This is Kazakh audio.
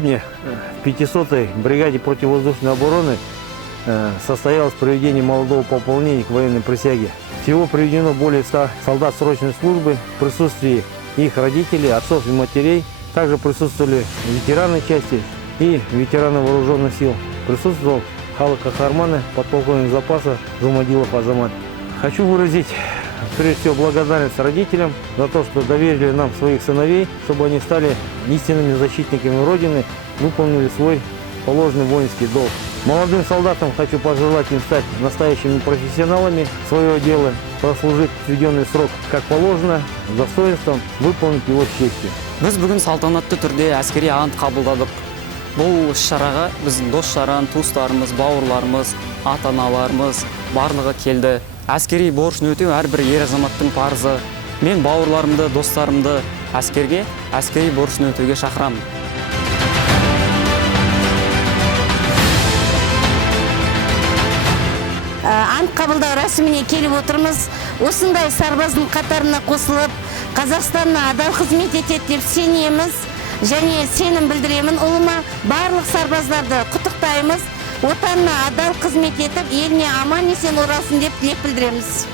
Сегодня в 500-й бригаде противовоздушной обороны состоялось проведение молодого пополнения к военной присяге. Всего приведено более 100 солдат срочной службы в присутствии их родителей, отцов и матерей. Также присутствовали ветераны части и ветераны вооруженных сил. Присутствовал Халық Кахарманы, подполковник запаса Жумадилов Азамат. Хочу выразить прежде всего благодарность родителям за то, что доверили нам своих сыновей, чтобы они стали истинными защитниками Родины, выполнили свой положенный воинский долг. Молодым солдатам хочу пожелать им стать настоящими профессионалами своего дела, прослужить отведенный срок как положено, с достоинством, выполнить его с честью. Біз бүгін салтанатты түрде әскери ант қабылдадық. Бұл іс-шараға біздің дос-жаран, туыстарымыз, бауырларымыз, ата-аналарымыз барлығы келді. Әскери борышын өтеу әрбір ер азаматтың парызы. Мен бауырларымды, достарымды әскери борышын өтеуге шақырамын. Ант қабылдау рәсіміне келіп отырмыз. Осындай сарбаздың қатарына қосылып, Қазақстанна адал қызмет етеді деп сенеміз және сенім білдіремін. Ұлыма барлық сарбаздарды құттықтаймыз. Отанына адал қызмет етіп, еліне аман есен оралсын деп тілек білдіреміз.